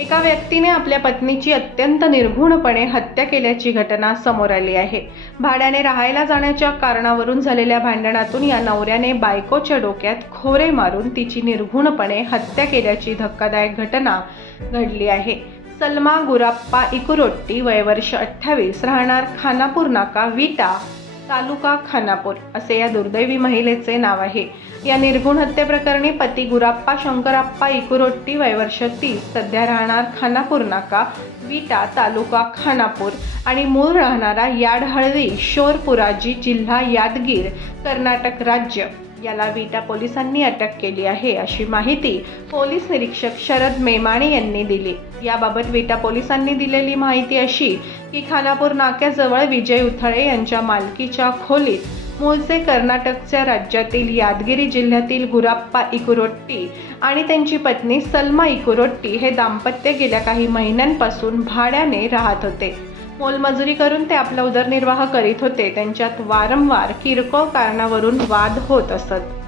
एका व्यक्तीने आपल्या पत्नीची अत्यंत निर्घृणपणे हत्या केल्याची घटना समोर आली आहे। भाड्याने राहायला जाण्याच्या कारणावरून झालेल्या भांडणातून या नवऱ्याने बायकोच्या डोक्यात खोरे मारून तिची निर्घृणपणे हत्या केल्याची धक्कादायक घटना घडली आहे। सलमा गुराप्पा इकुरोट्टी, वय वर्ष 28, राहणार खानापूर नाका, विटा, तालुका खानापूर असे या दुर्दैवी महिलेचे नाव आहे। या निर्घृण हत्येप्रकरणी पती गुराप्पा शंकराप्पा इकुरोट्टी, वय वर्ष 30, सध्या राहणार खानापूर नाका, विटा, तालुका खानापूर आणि मूळ राहणारा याडहळदी, शोरपुराजी, जिल्हा यादगीर, कर्नाटक राज्य याला विटा पोलिसांनी अटक केली आहे, अशी माहिती पोलीस निरीक्षक शरद मेमाणे यांनी दिली। याबाबत विटा पोलिसांनी दिलेली माहिती अशी की खानापूर नाक्याजवळ विजय उथळे यांच्या मालकीच्या खोलीत मूळचे कर्नाटकच्या राज्यातील यादगिरी जिल्ह्यातील गुराप्पा इकुरोट्टी आणि त्यांची पत्नी सलमा इकुरोट्टी हे दाम्पत्य गेल्या काही महिन्यांपासून भाड्याने राहत होते। मोलमजुरी करून ते आपला उदरनिर्वाह करीत होते। त्यांच्यात वारंवार किरकोळ कारणावरून वाद होत असत।